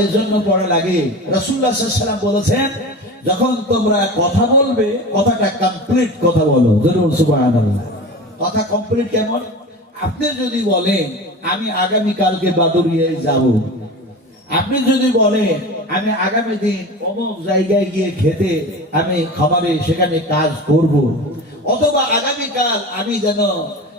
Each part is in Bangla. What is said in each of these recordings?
এই জন্য পড়া লাগে। রাসূলুল্লাহ সাল্লাল্লাহু আলাইহি ওয়াসাল্লাম বলেছেন, যখন তোমরা কথা বলবে কথাটা কমপ্লিট কথা বলো। জরুর সুবহানাল্লাহ। কথা কমপ্লিট কেমন? আপনি যদি বলেন আমি আগামী কালকে বাদুরিয়ায় যাব, আপনি যদি বলেন আমি আগামী দিন অমুক জায়গায় গিয়ে খেতে আমি খাবারে সেখানে কাজ করব, অথবা আগামীকাল আমি যেন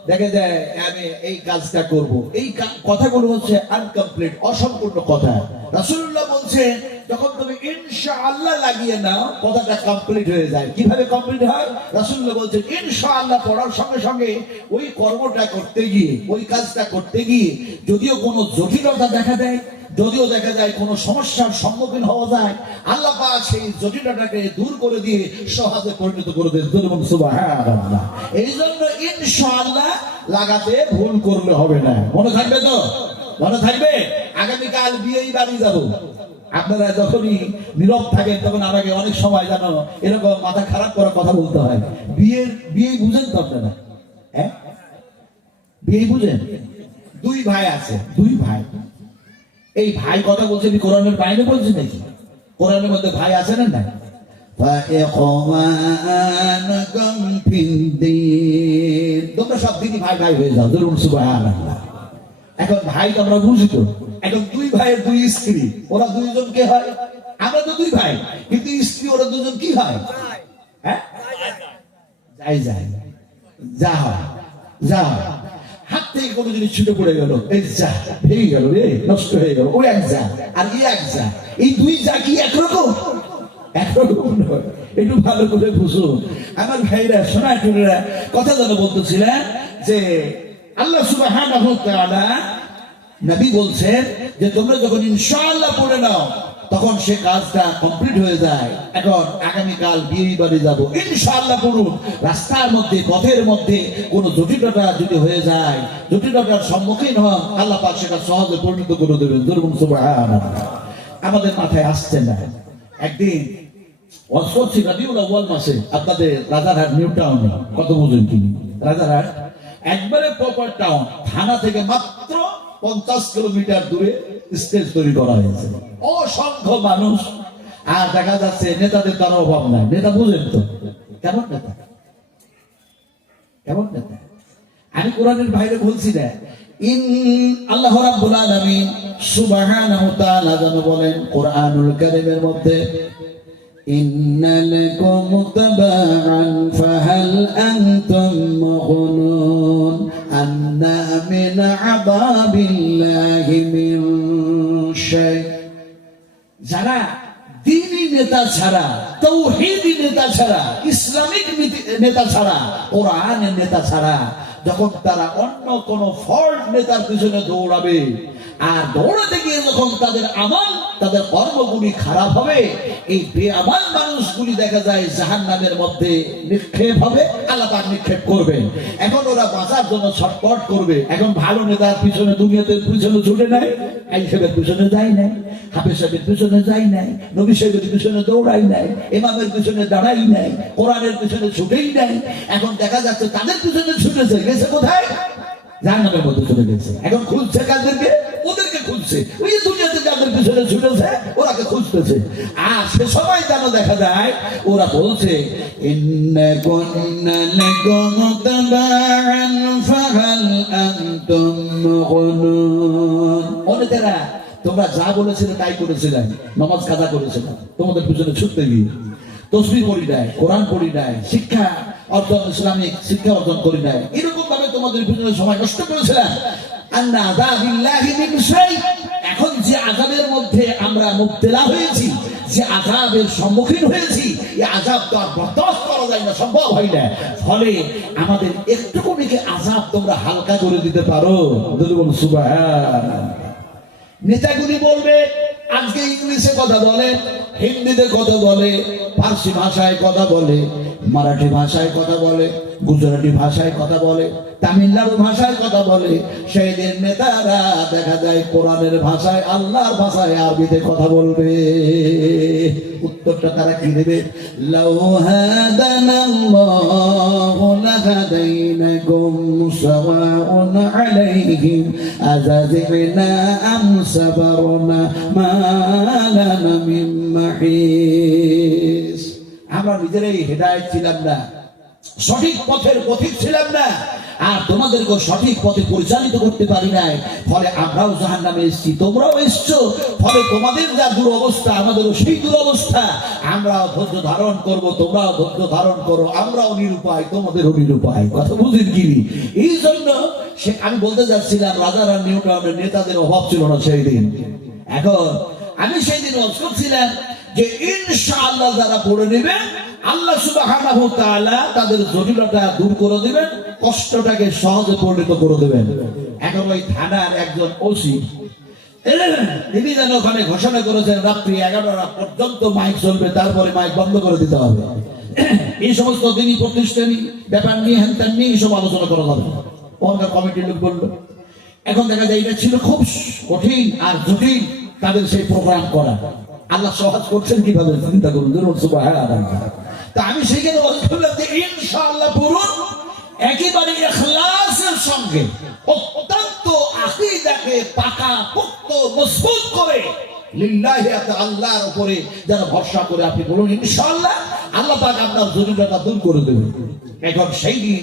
দেখা যায় আমি এই কাজটা করব, এই কথাগুলো হচ্ছে আনকমপ্লিট, অসম্পূর্ণ কথা। রাসূলুল্লাহ বলছেন যখন তুমি ইনশাআল্লাহ লাগিয়ে নাও কথাটা কমপ্লিট হয়ে যায়। কিভাবে কমপ্লিট হয়? রাসূলুল্লাহ বলছেন ইনশাআল্লাহ পড়ার সঙ্গে সঙ্গে ওই কর্মটা করতে গিয়ে, ওই কাজটা করতে গিয়ে যদিও কোনো জটিলতা দেখা দেয়, যদিও দেখা যায় কোনো সমস্যার সম্মুখীন হওয়া যায়, আল্লাহ পাক সেই জটিলতাকে দূর করে দিয়ে সহজে পরিণত করে দেন। সুবহানাল্লাহ। এই জন্য ইনশাআল্লাহ লাগাতে ভুল করলে হবে না। মনে থাকবে তো? মনে থাকবে? আগামীকাল বিয়েই বাড়ি যাব। আপনারা যখনই নীরব থাকেন তখন আমাকে অনেক সময় জানো এরকম মাথা খারাপ করা কথা বলতে হয়। বিয়ে বুঝেন তো আপনারা? হ্যাঁ, বিয়ে বুঝেন? দুই ভাই আছে, দুই ভাই। এই ভাই কথা বলছে কি কোরআনের বাইরে বলছে নাকি? কোরআনের মধ্যে ভাই আছে না? না। তোমরা সব দিনই ভাই ভাই হয়ে যাও। জরুর সুবহানাল্লাহ। এখন ভাই তো আমরা বুঝি তো। এখন দুই ভাইয়ের দুই স্ত্রী, ওরা দুইজন কে হয়? আমরা তো দুই ভাই, কিন্তু স্ত্রী ওরা দুজন কি হয়? হ্যাঁ, যাই যায় যা হয় যা হয়। হাত থেকে কোনো জিনিস ছুটে পড়ে গেল, এই যা ভেঙে গেল রে, নষ্ট হয়ে গেল, ও এক যা আর ই এক যা। এই দুই যা কি একরকম? একরকম নয়। একটু ভালো করে বুঝুন আমার ভাইরা, সোনাটুরেরা। কথা যেন বলতেছিলেন যে আল্লাহ সুবহানাহু ওয়া তাআলা নবী বলছেন যে তোমরা যখন ইনশাআল্লাহ পড়ে নাও তখন সে কাজটা কমপ্লিট হয়ে যায়। এখন আগামীকাল বিয়ে বাড়ি যাব, ইনশাআল্লাহ পড়ুন। রাস্তার মধ্যে, পথের মধ্যে কোনো জটিলতা যদি হয়ে যায়, জটিলতার সম্মুখীন হন, আল্লাহ পাক সেটা সহজে পরিণত করে দেবেন। সুবহানাল্লাহ। আমাদের মাথায় আসছে না। একদিন অস্বচ্ছি রাবিউল আউয়াল মাসে আপনাদের রাজারহাট নিউ টাউনে, কত বুঝেন তিনি? রাজারহাট একবারে প্রপার টাউন, থানা থেকে মাত্র 50 কিলোমিটার দূরে স্টেজ তৈরি করা হয়েছে। অসংখ্য মানুষ, আর দেখা যাচ্ছে নেতাদের তার অভাব নাই। নেতা বুঝেন তো কেমন নেতা? কেমন নেতা? আমি কোরআনের বাইরে বলছি না। আল্লাহ রাব্বুল আলামিন সুবহানাহু ওয়া তাআলা যেন বলেন কোরআনুল কারীমের মধ্যে, ইন্না লাকুম তাবাআন ফাহাল আনতুম মুগনুন আন্না মিন আযাবিল্লাহি মিন শাই। যারা দ্বীনি নেতা ছাড়া, তাওহীদি নেতা ছাড়া, ইসলামিক নেতা ছাড়া, কোরআনের নেতা ছাড়া যখন তারা অন্য কোন ফল্ট নেতার পিছনে দৌড়াবে, আর দৌড়াতে গিয়ে যখন তাদের আমল, তাদের কর্মগুলি খারাপ হবে, এই বেআমাল মানুষগুলি দেখা যায় জাহান্নামের মধ্যে নিক্ষেপ হবে। আল্লাহ পাক নিক্ষেপ করবেন। এখন ওরা বাঁচার জন্য ছটফট করবে। এখন ভালো নেতার পিছনে, দুনিয়াতে পিছনে ছুটে নাই, আইন সাহেবের পিছনে যায় নাই, হাফেজ সাহেবের পিছনে যায় নাই, নবী সাহেবের পিছনে দৌড়াই নাই, ইমামের পিছনে দাঁড়াই নাই, কোরআনের পিছনে ছুটেই নাই। এখন দেখা যাচ্ছে তাদের পিছনে ছুটেছে, গেছে কোথায়? জাহান্নামের মধ্যে চলে গেছে। এখন খুঁজছে কাদেরকে? ওদেরকে খুঁজছে। ওই যে দুনিয়াতে যাদের পিছনে ছুটেছে ওরাকে খুঁজতেছে। আর সে সময় যেন দেখা যায় ওরা বলছে ইন্না কুন্না লাকুম তাবাআন ফাহাল আনতুম মুগনুন। ওনেরা তোমরা যা বলেছিলে তাই করেছিলে, নামাজ কাজা করেছিলে, তোমাদের পিছনে ছুটতে গিয়ে তসবিহ পড়ি নাই, কোরআন পড়ি নাই, শিক্ষা অর্জন, ইসলামিক শিক্ষা অর্জন করি নাই, এরকম ভাবে তোমাদের পিছনে সময় নষ্ট করেছিলাম। আন্না আযাবিল্লাহি মিন শাই। এখন যে আযাবের মধ্যে আমরা মুবতলা হয়েছি, যে আযাবের সম্মুখীন হয়েছি, এই আযাব তো আর বরদাস্ত করা যায় না, সম্ভব হয় না। ফলে আমাদের একটুকুনিকে আযাব তোমরা হালকা করে দিতে পারো। বলুন সুবহানাল্লাহ। নেতাগুলি বলবে, আজকে ইংলিশে কথা বলে, হিন্দিতে কথা বলে, ফার্সি ভাষায় কথা বলে, মারাঠি ভাষায় কথা বলে, গুজরাটি ভাষায় কথা বলে, তামিলনাড়ু ভাষায় কথা বলে। সেই দিন নেতারা দেখা যায় কোরআনের ভাষায়, আল্লাহর ভাষায়, আরবিতে কথা বলবে। উত্তরটা তারা কি দেবে? লাউ হাদানাল্লাহু লাহাদাইনাকুম সাওয়াউন আলাইহিম আযাযিবনা আম সাবারনা মা লানা মিন মাহিস। আমরা নিজেরাই হেদায়েত ছিলাম না, সঠিক পথের পথিক ছিলাম না, আর তোমাদেরকে সঠিক পথে পরিচালিত করতে পারি নাই। ফলে আমরাও জাহান্নামে এসেছি, তোমরাও এসছো। ফলে তোমাদের যা দুরবস্থা, আমাদেরও সেই দুরবস্থা। আমরাও ধৈর্য ধারণ করব, তোমরাও ধৈর্য ধারণ করো। আমরাও নিরুপায়, তোমাদেরও নিরুপায়। কথা বুঝেন কি? এই জন্য আমি বলতে যাচ্ছিলাম, রাজারা নিউটাউনের নেতাদের অভাব ছিল না সেই দিন। এখন আমি সেই দিন ওয়াজ করছিলাম যে ইনশাআল্লাহ যারা পড়ে নেবে, আল্লাহ সুবহানাহু ওয়া তাআলা তাদের জটিলতা দূর করে দিবেন, কষ্টটাকে সহজে পরিণত করে দিবেন। এখন ওই থানার একজন ওসি তিনি যেন ওখানে ঘোষণা করেছেন রাত্রি 11টা পর্যন্ত মাইক চলবে, তারপরে মাইক বন্ধ করে দিতে হবে। এই সমস্ত দিনই প্রতিষ্ঠানী ব্যাপার নিয়ে হ্যান নিয়ে এইসব আলোচনা করা যাবে। ওখানকার কমিটির লোক বলল। এখন দেখা যায় এটা ছিল খুব কঠিন আর জটিল তাদের সেই প্রোগ্রাম করা। আল্লাহ সহজ করছেন কিভাবে চিন্তা করুন। তা আমি সেইখানে বললাম যে ইনশাআল্লাহ পড়ুন একেবারে ইখলাসের সঙ্গে, অত্যন্ত আকীদাকে পাকা পোক্ত মজবুত করে লিল্লাহি আল্লাহর উপরে যারা ভরসা করে আপনি বলুন ইনশাআল্লাহ আল্লাহ পাক আপনার জটিলতা দূর করে দেবেন। এখন সেই দিন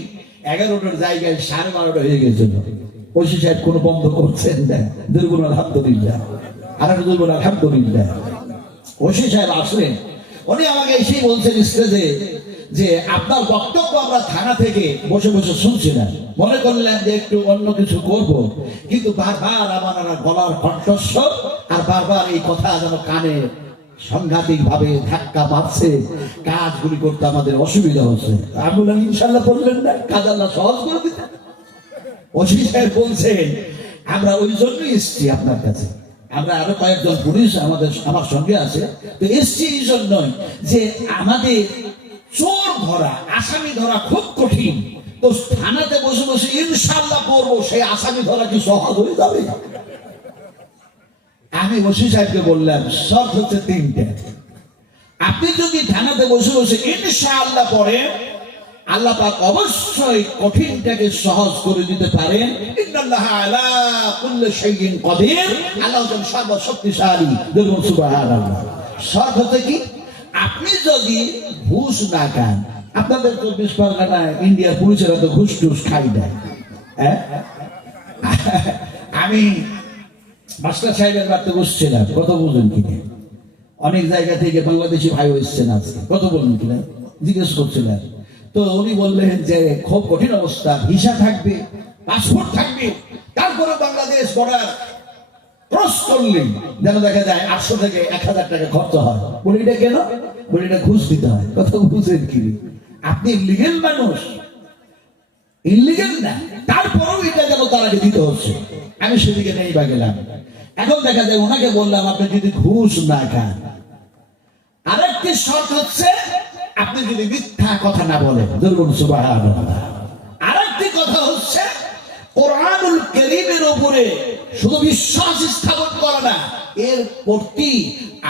11টার জায়গায় 12:30 হয়ে গেছে। ওসি সাহেব কোনো বন্ধ করছেন না। দুর্বল আলহামদুলিল্লাহ, আর একটা দুর্বল আলহামদুলিল্লাহ। ওসি সাহেব আসলেন, উনি আমাকে এসেই বলছেন স্টেজে যে আপনার বক্তব্য আমরা থানা থেকে বসে বসে শুনছিলাম, মনে করলেন যে একটু অন্য কিছু করব, কিন্তু বারবার আমার গলার কণ্ঠস্বর আর বারবার এই কথা যেন কানে সাংঘাতিক ভাবে ধাক্কা মারছে, কাজগুলি করতে আমাদের অসুবিধা হচ্ছে। আমি বললাম ইনশাআল্লাহ বললেন না, কাজ আল্লাহ সহজ করে দিতেন। ওসি সাহেব বলছেন আমরা ওই জন্যই এসেছি আপনার কাছে, আমরা আরো কয়েকজন পুলিশ আমার সঙ্গে আছে, তো এসছি এই জন্যই যে আমাদের চোর ধরা, আসামি ধরা খুব কঠিন। তো থানাতে বসে বসে ইনশাআল্লাহ পড়বো, সেই আসামি ধরা কি সহজ হয়ে যাবে? আমি ওসি সাহেবকে বললাম শর্ত হচ্ছে 3টে। আপনি যদি থানাতে বসে বসে ইনশাআল্লাহ পড়েন, আল্লাহ পাক অবশ্যই কঠিনটাকে সহজ করে দিতে পারেন। ইন্নাল্লাহা আলা কুল্লি শাইইন কাদির, আল্লাহ সর্বশক্তিশালী। বলুন সুবহানাল্লাহ। শর্ত হচ্ছে কি? আপনি যদি ঘুষ না খান, আপনাদের 24 পরগনায় ইন্ডিয়ার পুলিশেরা তো ঘুষ টুস খাই দেয়। আমি মাস্টার সাহেবের বাড়িতে বসছিলাম, কত বুঝলেন কিনা, অনেক জায়গা থেকে বাংলাদেশি ভাই এসছেন আজকে, কত বললেন কিনা জিজ্ঞেস করছিলেন। তো উনি বললেন যে খুব কঠিন অবস্থা, ভিসা থাকবে, পাসপোর্ট থাকবে, তারপরে বাংলাদেশ বর্ডার ক্রস করলেন যেন দেখা যায় 800 থেকে 1000 টাকা খরচ হয়। বলি এটা কেন? বলি এটা ঘুষ দিতে হয়। কথা বুঝেন কি? আপনি লিগেল মানুষ, ইনলিগেল না, তারপরেও এটা যেন তারাকে দিতে হচ্ছে। আমি সেদিকে নেই বা গেলাম। এখন দেখা যায় ওনাকে বললাম আপনি যদি ঘুষ না খান, আরেকটি শর্ত হচ্ছে আপনি যদি মিথ্যা কথা না বলেন। বলুন সুবহানাল্লাহ। আরেকটি কথা হচ্ছে কোরআনুল কারীমের উপরে শুধু বিশ্বাস স্থাপন করা না, এর প্রতি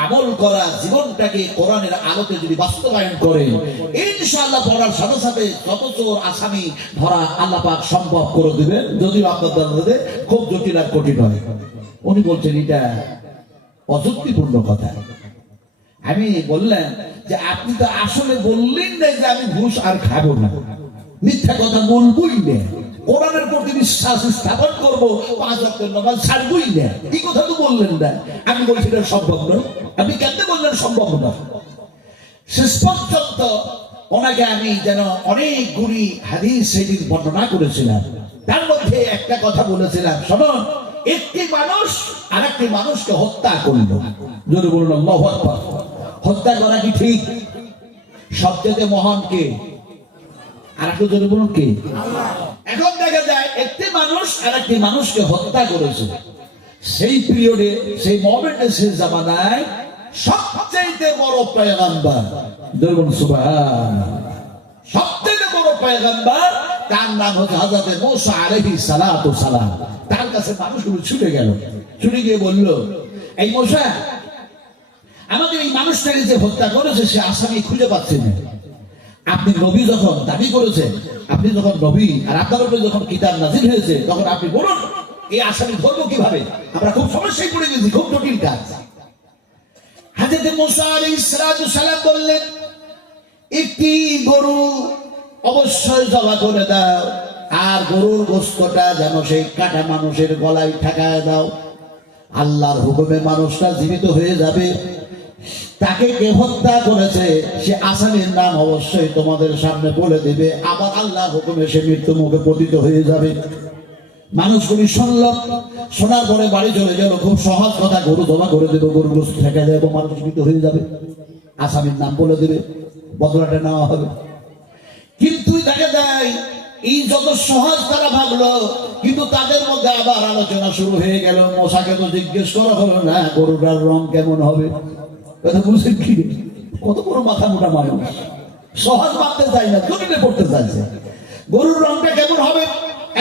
আমল করা, জীবনটাকে কোরআনের আলোতে যদি বাস্তবায়ন করে ইনশাআল্লাহ পড়ার সাথে সাথে যত চোর আসামি ধরা আল্লাহ পাক সম্ভব করে দিবেন, যদিও আপনার দ্বারা খুব জটিল আর কঠিন হয়। উনি বলছেন এটা অযুক্তিপূর্ণ কথা। আমি বললাম যে আপনি তো আসলে বললেন না যে আমি ঘুষ আর খাবো না, মিথ্যা কথা বলবই না, কোরআনের প্রতি বিশ্বাস স্থাপন করবো, 5 ওয়াক্তের নামাজ ছাড়বই না, এই কথা তো বললেন না। আমি বলছি এটা সম্ভব নয়। আপনি কেন বললেন সম্ভব নয়? শেষ পর্যন্ত ওনাকে আমি যেন অনেকগুলি হাদিস সেদিন বর্ণনা করেছিলাম, তার মধ্যে একটা কথা বলেছিলাম, শুনুন, একটি মানুষ আরেকটি মানুষকে হত্যা করলো, যদি বলুন আল্লাহু আকবার। হত্যা করা কি ঠিক? সবচেয়ে মহান কে? আর একটু যদি বলুন কে? এখন দেখা যায় একটি মানুষ আরেকটি মানুষকে হত্যা করেছে, সেই পিরিয়ডে, সেই মোমেন্টে, সেই জামানায় সবচেয়ে বড় পয়গম্বর, বলুন সুবহানাল্লাহ, সবথেকে বড় পয়গম্বর, তার নাম হচ্ছে হযরত মূসা আলাইহিস সালাতু সালাম। তার কাছে মানুষগুলো ছুটে গেল, ছুটে গিয়ে বলল, এই মূসা, আমাদের এই মানুষটাকে যে হত্যা করেছে সে আসামি খুঁজে পাচ্ছে না। আপনি নবী যখন দাবি করেছেন, আপনি যখন নবী আর আপনার উপরে যখন কিতাব নাযিল হয়েছে, তখন আপনি বলুন এই আসামি ধরবো কিভাবে? আমরা খুব সমস্যায় পড়ে গেছি, খুব জটিল কাজ। হযরত মূসা আলাইহিস সালাতু সালাম বললেন, একটি গরু অবশ্যই জবাই করে দাও, আর গরুর গোশতটা যেন সেই কাটা মানুষের গলায় ঠেকায় দাও। আল্লাহর হুকুমে মানুষটা জীবিত হয়ে যাবে। তাকে কে হত্যা করেছে সে আসামির নাম অবশ্যই তোমাদের সামনে বলে দিবে, আবার আল্লাহর হুকুমে সে মৃত্যু মুখে পতিত হয়ে যাবে। মানুষগুলি শুনল, শোনার পরে বাড়ি চলে গেল। খুব সহজ কথা, গরু জমা করে দেবে, গরু গোশত ঠেকে যাবে, মানুষ জীবিত হয়ে যাবে, আসামির নাম বলে দেবে, বদলাটা নেওয়া হবে। কিন্তু দেখা যায় এই যত সহজ তারা ভাবলো, কিন্তু তাদের মধ্যে আবার আলোচনা শুরু হয়ে গেল। মশাকে তো জিজ্ঞেস করা হলো না গরুটার রং কেমন হবে। কথা বুঝছেন কি? কত বড় মাথা মোটা মানুষ, সহজ ভাবতে চাই না, জটিলে পড়তে চাইছে। গরুর রংটা কেমন হবে?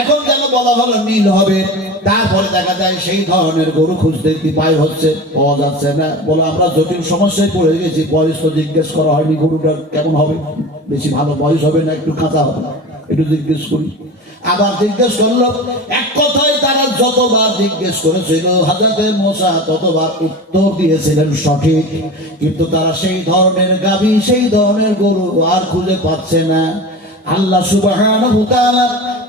এখন যেন বলা হলো নীল হবে। তারপরে দেখা যায় সেই ধরনের গরু খুঁজতে পাই হচ্ছে, পাওয়া যাচ্ছে না। বলে আমরা জটিল সমস্যায় পড়ে গেছি, বয়স তো জিজ্ঞেস করা হয়নি গরুটা কেমন হবে, বেশি ভালো বয়স হবে না একটু কাঁচা হবে, একটু জিজ্ঞেস করি। আবার জিজ্ঞেস করলো। এক কথায় তারা যতবার জিজ্ঞেস করেছিল হযরত মূসা ততবার উত্তর দিয়েছিলেন সঠিক, কিন্তু তারা সেই ধরনের গাভী, সেই ধরনের গরু আর খুঁজে পাচ্ছে না। আল্লাহ সুবহানাহু ওয়া তাআলা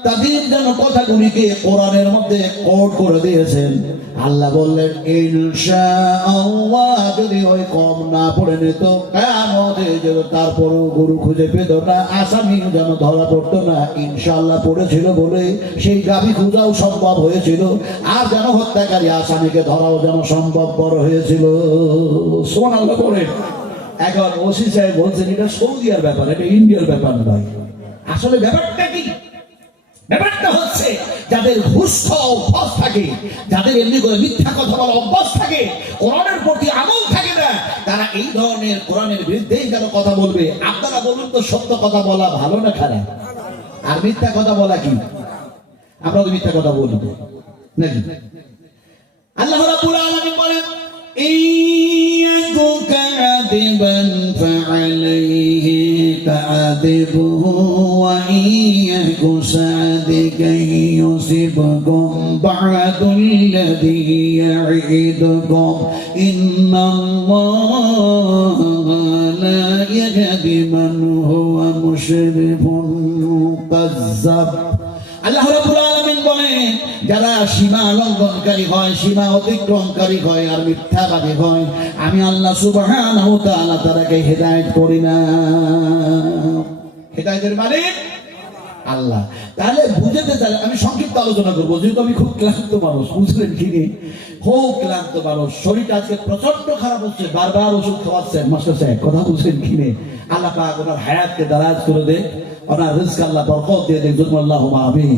তাদের জন্য কথাগুলিকে কোরআনের মধ্যে কোড করে দিয়েছেন। আল্লাহ বললেন, ইনশাআল্লাহ যদি ওই কম না পড়ে নিত, কিয়ামতে যেন তারপরও গরু খুঁজে পেত না, আসামি যেন ধরা পড়তো না। ইনশাআল্লাহ পড়েছিল বলে সেই গাভী খোঁজাও সম্ভব হয়েছিল, আর যেন হত্যাকারী আসামিকে ধরাও যেন সম্ভবপর হয়েছিল। সুবহানাল্লাহ বলেন। এখন ওসি সাহেব বলছেন এটা সৌদিয়ার ব্যাপার, এটা ইন্ডিয়ার ব্যাপার নয়। আসলে ব্যাপারটা কি? ব্যাপারটা হচ্ছে যাদের ঘুষ খাওয়া অভ্যাস থাকে, যাদের এমনি করে মিথ্যা কথা বলা অভ্যাস থাকে, কোরআনের প্রতি আমল থাকে না, তারা এই ধরনের কোরআনের বিরুদ্ধেই কেন কথা বলবে? আপনারা বলুন তো, সত্য কথা বলা ভালো না খারাপ? আর মিথ্যা কথা বলা কি? আমরা তো মিথ্যা কথা বলি নাকি? আল্লাহ রাব্বুল আলামিন বলেন, ইয়াকু কাযিবান ফাআলাইহি কাযিবুহু ওয়া ইয়াকু সাদিকান ইউসিবকুম বা'দুল্লাযী ইয়া'iদুকুম ইন্নাল্লাহা লা ইয়াহদি মান হুয়া মুশরিফুন কাযযাব। আল্লাহ রাব্বুল আলামিন বলেন, যারা সীমা লঙ্ঘনকারী হয়, সীমা অতিক্রমকারী হয় আর মিথ্যাবাদী হয়, আমি আল্লাহ সুবহানাহু ওয়া তাআলা তাদেরকে হেদায়েত করি না। হেদায়েতের মানে আল্লাহ। তাহলে বুঝতে চাইলে আমি সংক্ষিপ্ত আলোচনা করবো, যেহেতু আমি খুব ক্লান্ত মানুষ, বুঝলেন কি? খুব ক্লান্ত মানুষ, শরীরটা আজকে প্রচন্ড খারাপ হচ্ছে, বারবার ওষুধ খাওয়াচ্ছেন মাস্টার সাহেব। কথা বুঝলেন কি? আল্লাহ পাক ওনার হায়াতকে দারাজ করে দে, ওনার রিজক আল্লাহ বরকত দিয়ে দেন। আল্লাহুম্মা আমিন,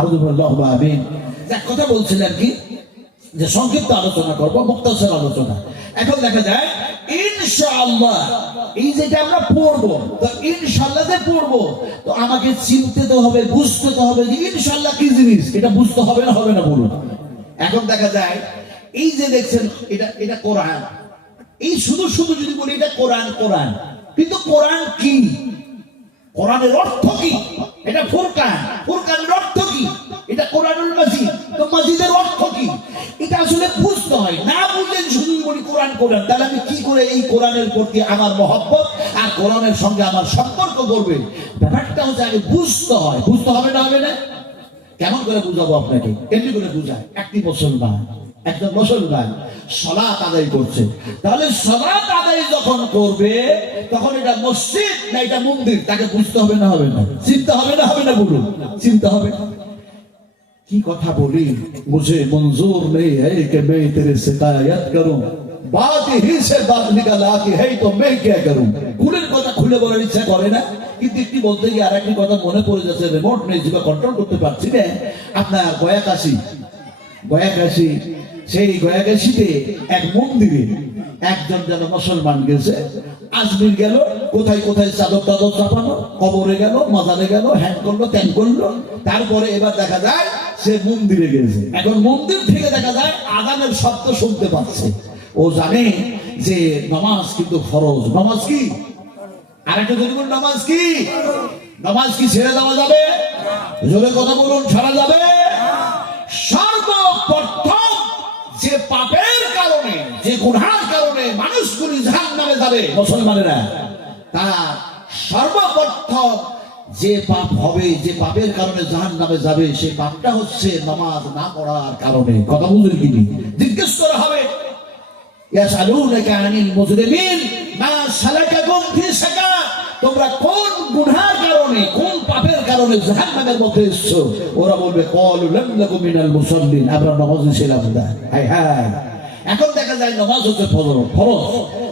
আল্লাহুম্মা আমিন। এক কথা বলছিলেন কি, যে সংক্ষিপ্ত আলোচনা করবো, মুক্তাসর আলোচনা। এখন দেখা যায় ইনশাআল্লাহ এই যেটা আমরা পড়বো, তো ইনশাআল্লাহ যে পড়বো, তো আমাকে চিনতে তো হবে, বুঝতে তো হবে যে ইনশাআল্লাহ কি জিনিস, এটা বুঝতে হবে না হবে না বলুন। এখন দেখা যায় এই যে দেখছেন এটা কোরআন, এই শুধু শুধু যদি বলি এটা কোরআন কোরআন, কিন্তু কোরআন কি? কোরআনের অর্থ কি? এটা ফুরকান, ফুরকানের অর্থ কি? এটা কোরআনুল মাজিদ, তো মাজিদের অর্থ কি? এটা আসলে বুঝতে হয়। না বুঝলে শুধু বলি কোরআন কোরআন, তাহলে আমি কি করে এই কোরআনের প্রতি আমার মহব্বত আর কোরআনের সঙ্গে আমার সম্পর্ক করবে? ব্যাপারটা হচ্ছে আগে বুঝতে হয়। বুঝতে হবে না হবে না? কেমন করে বুঝাবো আপনাকে? এমনি করে বুঝায়। একজন মুসলমান সালাত আদায় করছে, তাহলে সালাত আদায় যখন করবে তখন এটা মসজিদ না এটা মন্দির, তাকে বুঝতে হবে না হবে না? চিন্তা হবে না হবে না বলুন? চিন্তা হবে। কি কথা বলি, মুঝে মঞ্জুর নেই है कि मैं तेरे शिकायत करूं, बात ही से बात निकल आती है तो मैं क्या करूं। খুলের কথা খুলে বলার ইচ্ছা করে না, কিন্তু একটি বলতে গিয়ে আর একটি কথা মনে পড়ে যাচ্ছে, রিমোট নেই, যেটা কন্ট্রোল করতে পারছি না। আপনার গয়াকাশী সেই গয়াকাশীতে এক মন্দিরে একজন যেন মুসলমান গেছে, আজমির গেল, কোথায় কোথায় চাদর টাদর চাপানো, কবরে গেল, মাজারে গেল, হ্যাং করলো, ত্যান করলো। তারপরে এবার দেখা যায় সে মন্দিরে গেছে। এখন মন্দির থেকে দেখা যায় আযানের শব্দ শুনতে পাচ্ছে। ও জানে যে নামাজ কিন্তু ফরজ। নামাজ কি? আর একটা যদি বল নামাজ কি? নামাজ কি ছেড়ে দেওয়া যাবে? জোরে কথা বলুন, ছাড়া যাবে? সর্বপ্রথম যে পাপের কারণে, যে গুনাহের কারণে মানুষগুলি জাহান্নামে যাবে মুসলমানেরা, তার সর্বপ্রথম যে পাপ হবে, যে পাপের কারণে জাহান্নামে যাবে, সেই পাপটা হচ্ছে নামাজ না পড়ার কারণে। কথা বুঝলেন কি? জিজ্ঞেস করা হবে, ইয়াসআলুনাকা আনিল মুজরিমিন মা সালাকাকুম ফি সাকার, তোমরা কোন গুনাহের কারণে, কোন পাপের কারণে জাহান্নামের মধ্যে এসেছো? ওরা বলবে ক্বালু লাম নাকু মিনাল মুসাল্লিন, আমরা নামাজী ছিলাম না। হায় হায়, এখন দেখা যায় নামাজ হচ্ছে ফরজ।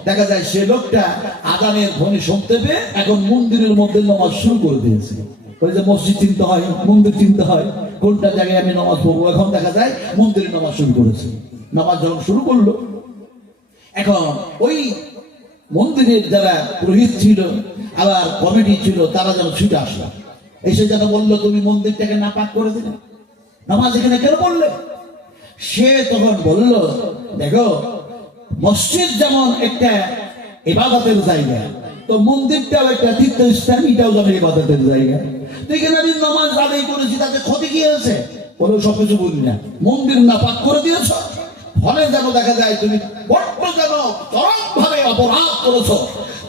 দেখা যায় সে লোকটা আযানের ধ্বনি শুনতে পেয়ে এখন মন্দিরের মধ্যে নামাজ শুরু করে দিয়েছে। ওই যে মসজিদ চিনতে হয়, মন্দির চিনতে হয়, কোনটা জায়গায় আমি নামাজ পড়বো, এখন দেখা যায় মন্দিরে নামাজ শুরু করেছে। নামাজ যখন শুরু করলো, এখন ওই মন্দিরের যারা পুরোহিত ছিল, আবার কমিটি ছিল, তারা যেন ছুটে আসলো, এসে যেন বললো তুমি মন্দিরটাকে নাপাক করে দিলে, নামাজ এখানে কেন পড়লে? সে তখন বলল, দেখো মসজিদ যেমন একটা ইবাদতের জায়গা, তো মন্দিরটাও একটা তীর্থস্থান, এটাও যেন ইবাদতের জায়গা। তো এখানে আমি নামাজ আদায় করেছি, তাতে ক্ষতি কি হয়েছে? বলে সবকিছু বলি না, মন্দির নাপাক করে দিয়েছ, ফলে যেন দেখা যায় তুমি বড্ড যেন চরমভাবে অপরাধ করেছ,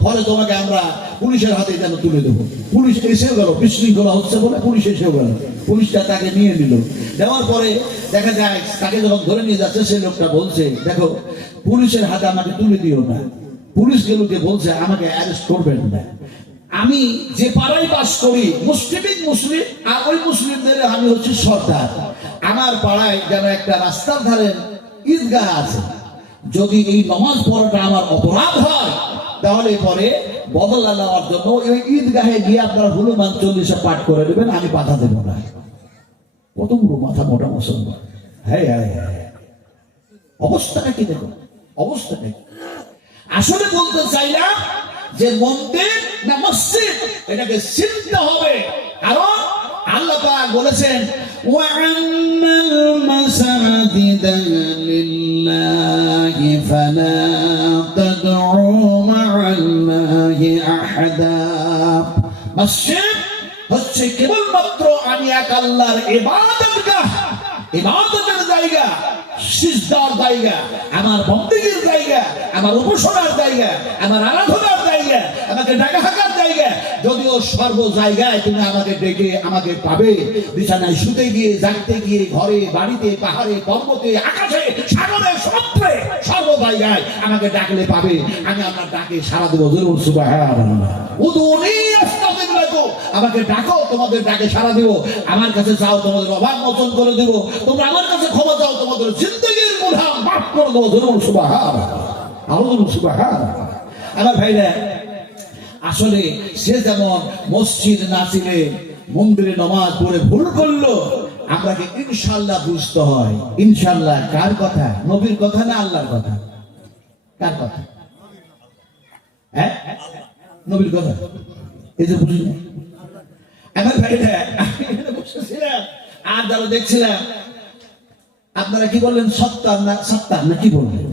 ফলে তোমাকে আমরা পুলিশের হাতে যেন তুলে দেবো। পুলিশ এসেও গেল, বিশৃঙ্খলা হচ্ছে বলে পুলিশ এসেও গেল, পুলিশটা তাকে নিয়ে নিল। নেওয়ার পরে দেখা যায় তাকে যখন ধরে নিয়ে যাচ্ছে, সে লোকটা বলছে, দেখো পুলিশের হাতে আমাকে তুলে দিও না। পুলিশ গুলোকে বলছে আমাকে অ্যারেস্ট করবেন না, আমি যে পাড়ায় বাস করি মুসলিম, আর ওই মুসলিমদের আমি হচ্ছে সর্দার। আমার পাড়ায় যেন একটা রাস্তার ধারে ঈদগাহ আছে, যদি এই নামাজ পড়াটা আমার অপরাধ হয়, তাহলে পরে বদলা নেওয়ার জন্য ওই ঈদগাহে গিয়ে আপনারা হনুমান 40 পাঠ করে দেবেন, আমি বাধা দেব না। কত বড় মাথা মোটা মুসলমান! হ্যাঁ হ্যাঁ হ্যাঁ, অবস্থাটা কি দেখো, অবস্থাটা কি? আসলে বলতে চাইলাম যে মন্দির না মসজিদ, এটাকে চিনতে হবে। কারণ আল্লাহ পাক বলেছেন ওয়া'আন্নাল মাসাজিদা লিল্লাহি ফালা তাদউ মা'আল্লাহি আহাদা। মসজিদ হচ্ছে কেবলমাত্র আমি এক আল্লাহর ইবাদতগাহ, ইবাদতের জায়গা, সিজদার জায়গা, আমার বন্দেগীর জায়গা, আমার উপাসনার জায়গা, আমার আরাধনার জায়গা, আমাকে ডাকা হাঁকার জায়গা। যদিও সর্ব জায়গায় তুমি আমাকে ডেকে আমাকে পাবে, বিছানায় শুতে গিয়ে, জাগতে গিয়ে, ঘরে বাড়িতে, পাহাড়ে পর্বতে, আকাশে, সাগরে, সমুদ্রে, সর্ব জায়গায় আমাকে ডাকলে পাবে। আমি আপনার ডাকে সাড়া দেবো। জরুর সুবহানাল্লাহ। উদুনি আস্তাগফির লাকুম, আমাকে ডাকো, তোমাদের ডাকে সাড়া দেব। আমার কাছে চাও, তোমাদের অভাব মোচন করে দেব। তোমরা আমার কাছে ক্ষমা চাও, তোমাদের জিন্দেগীর গুনাহ মাফ করে দেবো। জরুর সুবহানাল্লাহ, আল্লাহু সুবহানাল্লাহ। আমার ভাইরা, আসলে সে যেমন মসজিদ না চিনে মন্দিরে নামাজ পড়ে ভুল করলো, আমাকে ইনশাআল্লাহ বুঝতে হয়। ইনশাআল্লাহ কার কথা? নবীর কথা না আল্লাহর কথা? কার কথা? হ্যাঁ, নবীর কথা। এই যে বুঝি না আমার ভাইরা, বসেছিলাম আর যারা দেখছিলাম, আপনারা কি বললেন? সত্তার না সত্তার না কি বললেন?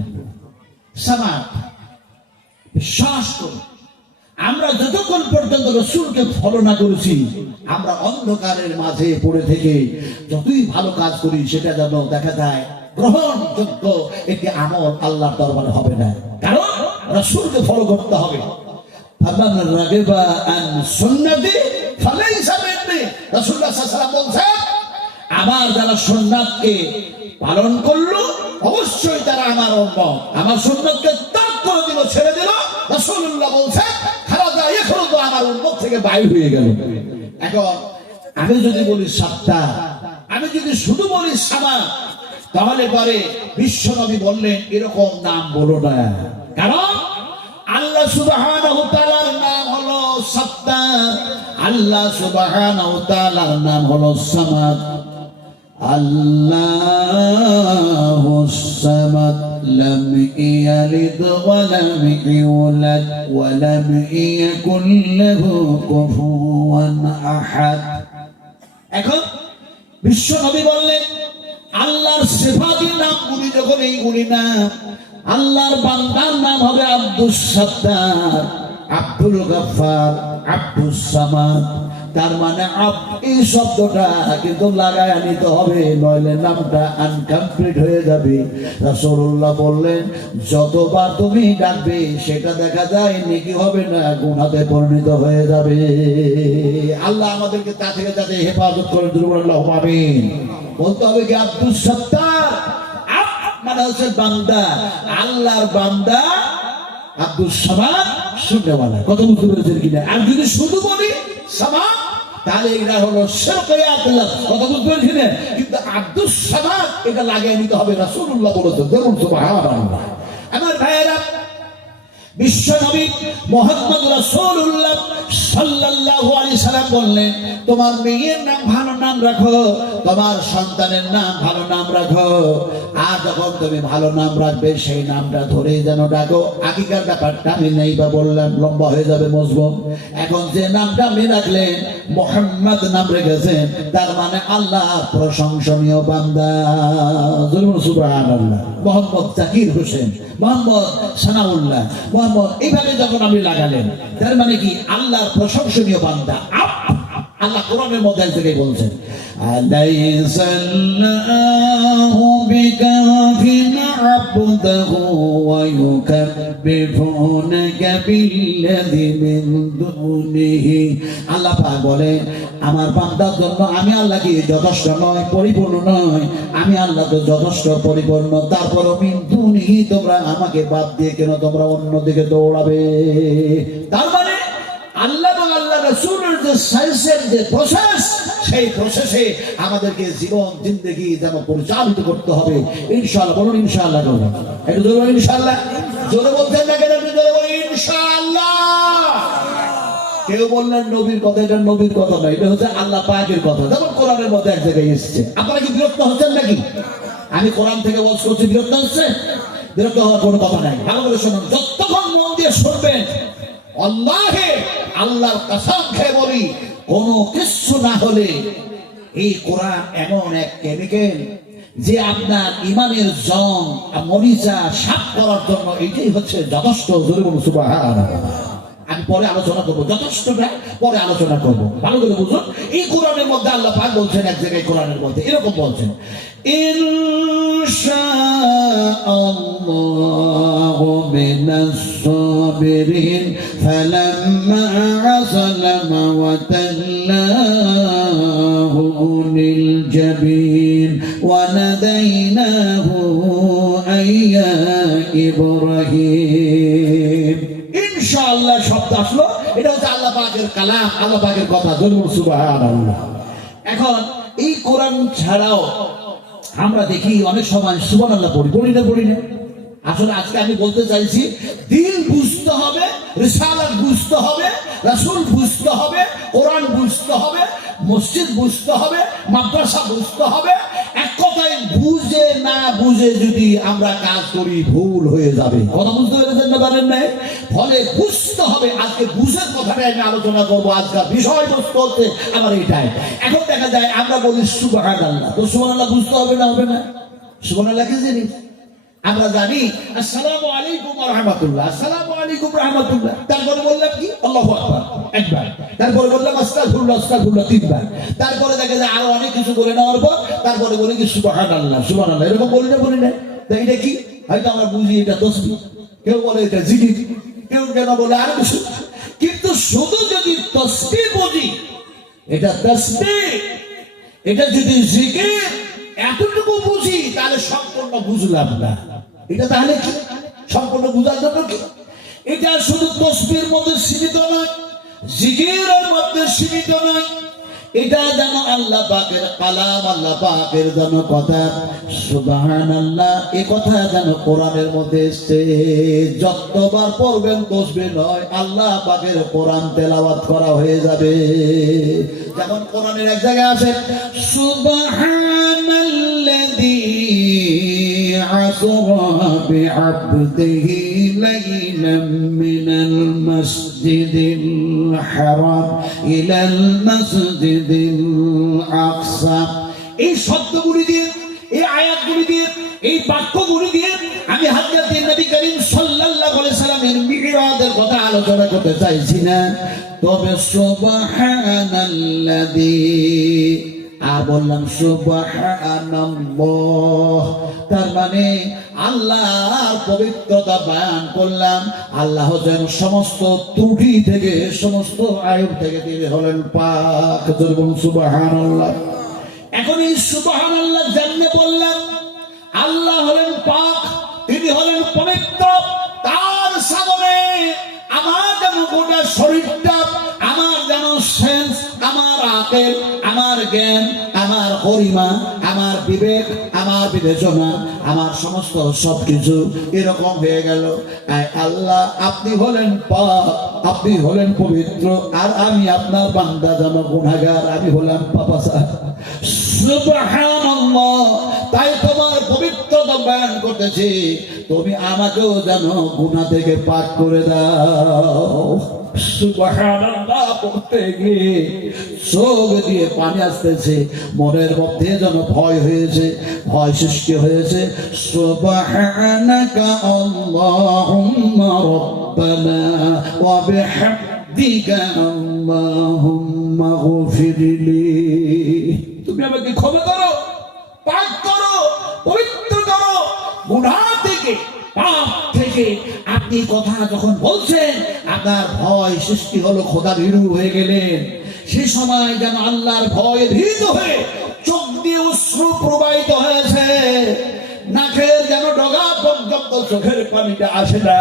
সামাদ। বিশ্বাস করুন, আমরা যতক্ষণ পর্যন্ত রাসূলকে ফলো না করেছি, আমরা অন্ধকারের মাঝে পড়ে থেকে যতই ভালো কাজ করি, সেটা যেন দেখা যায় গ্রহণযোগ্য একটি আমল আল্লাহর দরবারে হবে না। কারণ রাসূলকে ফলো করতে হবে। ফামান রাগিবা আন সুন্নতি ফালাইসা মিন্নি। রাসূলুল্লাহ সাল্লাল্লাহু আলাইহি ওয়াসাল্লাম বলেন, আমার যারা সুন্নাতকে পালন করলো অবশ্যই তারা আমার উম্মত। আমার সুন্নাতকে ত্যাগ করে দিল, ছেড়ে দিল, রাসূলুল্লাহ বলেন খারাজা ইয়াখরুজু, আমার উম্মত থেকে বাইর হয়ে গেল। এখন আমি যদি বলি সাতটা, আমি যদি শুধু বলি সামা, তাহলে পরে বিশ্বনবী বললেন এরকম নাম বলো না। কারণ আল্লাহ সুবহানাহু ওয়া তাআলার নাম হলো সাত্তার, আল্লাহ সুবহানাহু ওয়া তাআলার নাম হলো সামাদ। আল্লাহুস সামাদ لم يلد ولم يولد ولم يكن له كفوا أحد এখন বিশ্ব নবী বললেন আল্লাহর সিফাতের নামগুলি যখন এইগুলি নাম আল্লাহর বান্দার নাম হবে আব্দুস সাত্তার আব্দুল গফফার আব্দুস সামাদ তার মানে এই শব্দটা কিন্তু লাগায় নিতে হবে নইলে নামটা আনকমপ্লিট হয়ে যাবে রাসূলুল্লাহ বললেন যতবার তুমি ডাকবে সেটা দেখা যায় নেকি হবে না গুনাহে পরিণত হয়ে যাবে আল্লাহ আমাদেরকে তা থেকে যাতে হেফাজত করে দিবেন আল্লাহুম্মা আমিন বলতে হবে কি আব্দুস সাত্তার মানে হচ্ছে বান্দা আল্লাহর বান্দা আব্দুস সামাদ শুননেওয়ালা কত বুঝতে পেরেছেন কিনা আর যদি শুধু বলি সামাদ তাহলে এটা হলো শিরকিয়াতুল্লাহ কত বুঝতে পেরেছেন কিন্তু আব্দুস সামাদ এটা লাগিয়ে নিতে হবে রাসূলুল্লাহ বলেছেন দেখুন সুবহানাল্লাহ আমার ভাইয়েরা বিশ্ব নবী মুহাম্মদ রাসূলুল্লাহ সাল্লাল্লাহু আলাইহি সাল্লাম বললেন তোমার মেয়ের নাম ভালো নাম রাখো তোমার সন্তানের নাম ভালো নাম রাখো আর যখন তুমি ভালো নাম রাখবে সেই নামটা ধরেই যেন ডাকো আগেকার ব্যাপারটা আমি নেই বা বললাম লম্বা হয়ে যাবে মজবুত এখন যে নামটা আপনি রাখলেন মুহাম্মদ নাম রেখেছেন তার মানে আল্লাহ প্রশংসনীয় বান্দা সুবহানাল্লাহ মুহাম্মদ জাকির হোসেন মুহাম্মদ সানাউল্লাহ মুহাম্মদ এইভাবে যখন আপনি লাগালেন তার মানে কি আল্লাহর প্রশংসনীয় বান্দা আল্লাহ কোরআনের মধ্যে থেকে বলছেন আলাইসাল্লাহু বিকাফিন আবদাহু ওয়া ইউকাব্বিরুনাকা বিল্লাযী মিন দুনিহি আল্লাহ পাক বলেন আমার বান্দার জন্য আমি আল্লাহ কি যথেষ্ট নয় পরিপূর্ণ নয় আমি আল্লাহ তো যথেষ্ট পরিপূর্ণ তারপরও মিন দুনিহি তোমরা আমাকে বাদ দিয়ে কেন তোমরা অন্যদিকে দৌড়াবে তার মানে আল্লাহ এবং আল্লাহ রাসূলের যে সায়েন্সের যে প্রসেস সেই প্রসেসে আমাদেরকে জীবন জিন্দেগি যেন পরিচালিত করতে হবে ইনশাআল্লাহ বলুন ইনশাআল্লাহ বলুন একটু জোরে বলুন ইনশাআল্লাহ জোরে বলতেন না কেন আপনি জোরে বলুন ইনশাআল্লাহ কেউ বললেন নবীর কথা এটা নবীর কথা না এটা হচ্ছে আল্লাহ পাকের কথা যেমন কোরআনের মধ্যে এক জায়গায় এসেছে আপনারা কি বিরক্ত হচ্ছেন নাকি আমি কোরআন থেকে ওয়াজ করছি বিরক্ত হচ্ছে বিরক্ত হওয়ার কোনো কথা নাই ভালো করে শুনুন যতক্ষণ মন দিয়ে শুনবেন আল্লাহে আল্লাহর কসম খেয়ে বলি কোনো কিছু না হলে এই কোরআন এমন এক কেমিক্যাল যে আপনার ইমানের জং মরিচা সাফ করার জন্য এটাই হচ্ছে যথেষ্ট জোরে বলুন সুবহানাল্লাহ আমি পরে আলোচনা করবো যথেষ্টটা পরে আলোচনা করবো ভালো করে বুঝুন এই কোরআনের মধ্যে আল্লাহ পাক বলছেন এক জায়গায় কোরআনের মধ্যে এরকম বলছেন ইনশাআল্লাহু মিনাস সাবিরিন ফালাম্মা আসালামা ওয়া তাল্লাহু লিল জাবিন ওয়া নাদাইনাহু আইয়া ইব্রাহিম ইনশাআল্লাহ শব্দ আসলো এটা হচ্ছে আল্লাহ পাকের কালাম আল্লাহ পাকের কথা জরুর সুবহানাল্লাহ এখন এই কোরআন ছাড়াও আমরা দেখি অনেক সময় সুবহানাল্লাহ পড়ি না আসলে আজকে আমি বলতে চাইছি দিন বুঝতে হবে রিসালাত বুঝতে হবে রাসূল বুঝতে হবে কোরআন বুঝতে হবে মসজিদ বুঝতে হবে মাদ্রাসা বুঝতে হবে এক কথায় বুঝে না বুঝে যদি আমরা কাজ করি ভুল হয়ে যাবে কথা বুঝতে পেরেছেন না পারেন না ফলে বুঝতে হবে আজকে বুঝের কথাটাই আমি আলোচনা করবো আজকের বিষয়বস্তু হচ্ছে আমার এটাই এখন দেখা যায় আমরা বলি সুবহানাল্লাহ তো সুবহানাল্লাহ বুঝতে হবে না সুবহানাল্লাহ কি জিনিস আমরা জানি আসসালামু আলাইকুম ওয়া রাহমাতুল্লাহ আসসালামু আলাইকুম রাহমাতুল্লাহ তারপরে বললাম কি আল্লাহু আকবার একবার তারপরে বললাম আস্তাগফিরুল্লাহ তিনবার তারপরে দেখা যায় আরো অনেক কিছু বলে নেওয়ার পর তারপরে বলি কি সুবহানাল্লাহ এরকম বলি না তাই এটা কি হয়তো আমরা বুঝি এটা তাসবিহ কেউ বলে এটা জিকির কেউ কেন বলে আরো কিছু কিন্তু শুধু যদি তাসবিহ বুঝি এটা তাসবিহ এটা যদি জিকির এতটুকু বুঝি তাহলে সম্পূর্ণ বুঝলাম না এটা তাহলে কি সম্পূর্ণ বুঝার জন্য কি এটা শুধু তাসবিহের মধ্যে সীমিত নয় জিকিরের মধ্যে সীমিত নয় এটা যেন আল্লাহ পাকের কালাম আল্লাহ পাকের যেন কথা সুবহানাল্লাহ এই কথা যেন কোরআনের মধ্যে এসেছে যতবার পড়বেন তাসবিহ নয় আল্লাহ পাকের কোরআন তেলাওয়াত করা হয়ে যাবে যেমন কোরআনের এক জায়গায় আছে সুবহানাল্লাযী أسرى بعبده ليلا من المسجد الحرام إلى المسجد الأقصى এই শব্দগুলি দিয়ে এই আয়াতগুলি দিয়ে এই বাক্যগুলি দিয়ে আমি হযরত নবী করিম সাল্লাল্লাহু আলাইহি সাল্লামের মিরাজের কথা আলোচনা করতে চাইছি না তবে সুবহানাল্লাযী আর বললাম সুবহানাল্লাহ তার মানে আল্লাহর পবিত্রতা বয়ান করলাম আল্লাহ যেন সমস্ত ত্রুটি থেকে সমস্ত আয়ব থেকে তিনি হলেন পাক বলুন সুবহানাল্লাহ এখন এই সুবহানাল্লাহ জানতে বললাম আল্লাহ হলেন পাক তিনি হলেন পবিত্র তার সামনে আমার যেন গোটা শরীরটা আমার যেন সেন্স আমার আকল আমার জ্ঞান আমার গরিমা আমার বিবেক আমার বিবেচনা আমার সমস্ত সবকিছু এরকম হয়ে গেল আল্লাহ আপনি হলেন পাক আপনি হলেন পবিত্র আর আমি আপনার বান্দা যেন গুনাহগার আমি হলাম পাপাসা সুবহানাল্লাহ তাই তোমার পবিত্রতা বয়ান করতেছি তুমি আমাকেও যেন গুনাহ থেকে পাক করে দাও সুবহানাল্লাহ বলতে গিয়ে চোখ দিয়ে পানি আসতেছে মনের মধ্যে যেন ভয় হয়েছে ভয় সৃষ্টি হয়েছে সুবহানাকা আল্লাহুম্মা রাব্বানা ওয়া বিহামদিকা আল্লাহুম্মা গফিরলি তুমি আমাকে ক্ষমা করো পাক করো পবিত্র করো গুনাহ থেকে পাপ থেকে আপনি কথা যখন বলছেন আপনার ভয় সৃষ্টি হলো খোদা ভীরু হয়ে গেলেন সেই সময় যেন আল্লাহর ভয়ে ভীত হয়ে চোখ দিয়ে অশ্রু প্রবাহিত হয়েছে নাকের যেন ডগা পর্যন্ত চোখের পানিটা আসে না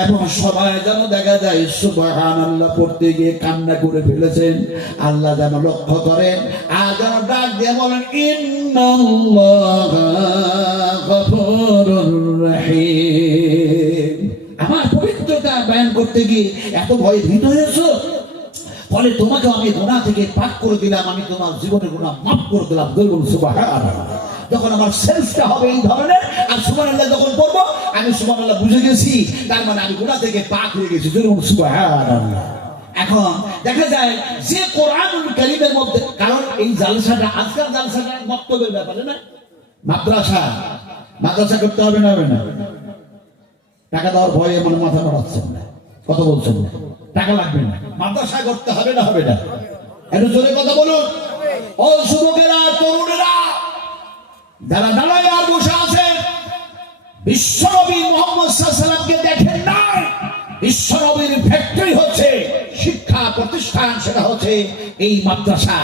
এবং সবাই যেন দেখা যায় সুবহানাল্লাহ পড়তে গিয়ে কান্না করে ফেলেছেন আল্লাহ যেন লক্ষ্য করেন আর যেন ডাক দিয়ে বলেন ইন্নাল্লাহা গফুরুর রহিম আমার পবিত্রতা বয়ান করতে গিয়ে এত ভয় ভীত হয়েছো ফলে তোমাকে আমি গুনাহ থেকে পাক করে দিলাম আমি তোমার জীবনের গুনাহ মাফ করে দিলাম বলুন সুবহানাল্লাহ যখন আমার সেন্সটা হবে এই ধরনের আর সুবহানাল্লাহ যখন পড়বো আমি সুবহানাল্লাহ বুঝে গেছি তার মানে আমি গুনাহ থেকে পাক হয়ে গেছি বলুন সুবহানাল্লাহ এখন দেখা যায় যে কোরআনুল কারীমের মধ্যে কারণ এই জালসাটা আজকাল জালসাটা মক্তবের ব্যাপারে না মাদ্রাসা করতে হবে না টাকা দেওয়ার ভয়ে মানে মাথা নড়াচ্ছেন না কথা বলছেন না টাকা লাগবে না মাদ্রাসা করতে হবে না একটু জোরে কথা বলুন ও যুবকেরা তরুণেরা যারা দাঁড়ায় আর বসে আছেন বিশ্বনবী মুহাম্মদ সাল্লাল্লাহু আলাইহি সাল্লামকে দেখেন না বিশ্বনবীর ফ্যাক্টরি হচ্ছে শিক্ষা প্রতিষ্ঠান সেটা হচ্ছে এই মাদ্রাসা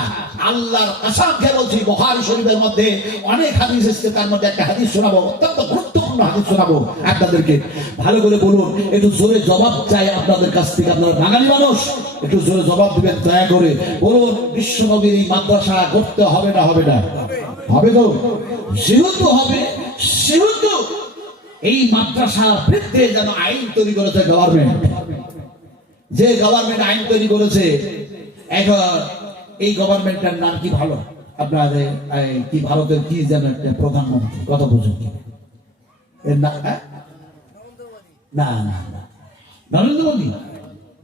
আল্লাহর কসম খেয়ে বলছি বুখারী শরীফের মধ্যে অনেক হাদিস এসেছে তার মধ্যে একটা হাদিস শোনাবো অত্যন্ত গুরুত্বপূর্ণ হাদিস শোনাবো আপনাদেরকে ভালো করে বলুন একটু জোরে জবাব চাই আপনাদের কাছ থেকে আপনারা বাঙালি মানুষ একটু জোরে জবাব দিবেন দয়া করে বলুন বিশ্বনবীর এই মাদ্রাসা করতে হবে না হবে তো যেহেতু হবে সেহেতু এই মাদ্রাসা ভিত্তিতে যেন আইন তৈরি করেছে গভর্নমেন্ট যে গভর্নমেন্ট আইন তৈরি করেছে এখন এই গভর্নমেন্টের নাম কি ভালো আপনাদের কি ভারতের কি যেন একটা প্রধানমন্ত্রী কথা বুঝুন এর নাম না নরেন্দ্র মোদী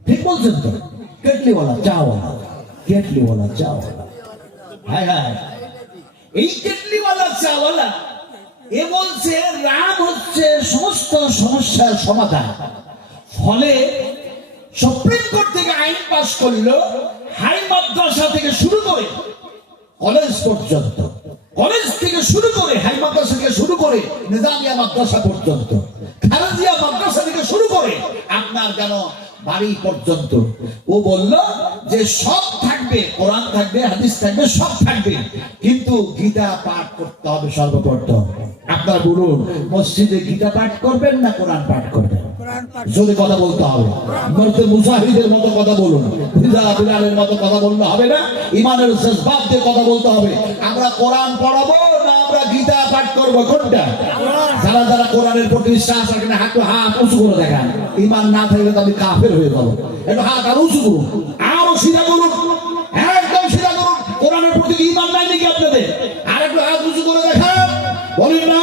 ঠিক বলছেন তো কেটলিওয়ালা চাওয়ালা হায় এই কেটলিওয়ালা চাওয়ালা এ বলছে রাম হচ্ছে সমস্ত সমস্যার সমাধান ফলে সুপ্রিম কোর্ট থেকে আইন পাস করলো হাই মাদ্রাসা থেকে শুরু করে কলেজ পর্যন্ত কলেজ থেকে শুরু করে হাই মাদ্রাসা থেকে শুরু করে নিজামিয়া মাদ্রাসা পর্যন্ত খালেজিয়া মাদ্রাসা থেকে শুরু করে আপনার যেন বাড়ি পর্যন্ত ও বলল যে সব থাকবে কোরআন থাকবে হাদিস থাকবে সব থাকবে কিন্তু গীতা পাঠ করতে হবে সর্বপ্রথম আপনারা বলুন মসজিদে গীতা পাঠ করবেন না কোরআন পাঠ করবেন যদি কথা বলতে হবে মুজাহিদের মতো কথা বলুন বিলালের মতো কথা বললে হবে না ইমানের জজবাত দিয়ে কথা বলতে হবে আমরা কোরআন পড়াবো না আমরা গীতা পাঠ করবো কোনটা যারা কোরআনের প্রতি বিশ্বাস রাখেন হাত উঁচু করে দেখান ইমান না থাকলে তো আমি কাফের হয়ে যাবো একটু হাত আর উঁচু করুন আরো সিধা করুন একদম সিধা করুন কোরআনের প্রতি ইমান নাই নাকি আপনাদের আর একটু হাত উঁচু করে দেখান বলি না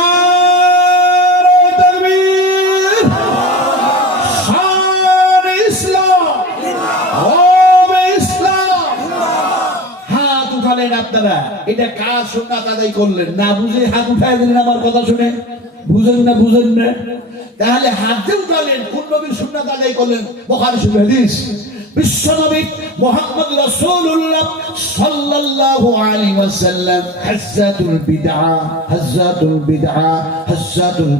এটা কার সুন্নাত আদায় করলেন? না বুঝে হাত উঠায় দিলেন আমার কথা শুনে, বুঝেন না তাহলে হাত দিয়ে উঠালেন, কোন নবীর সুন্নাত আদায় করলেন? বুখারী শরীফ হাদিস। বিশ্বনবী মুহাম্মদ রাসূলুল্লাহ সাল্লাল্লাহু আলাইহি ওয়াসাল্লাম হাজ্জাতুল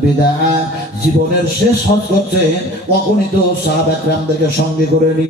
বিদআ জীবনের শেষ হজ করছেন, অগণিত সাহাবা کرامদেরকে সঙ্গে করে নিয়ে।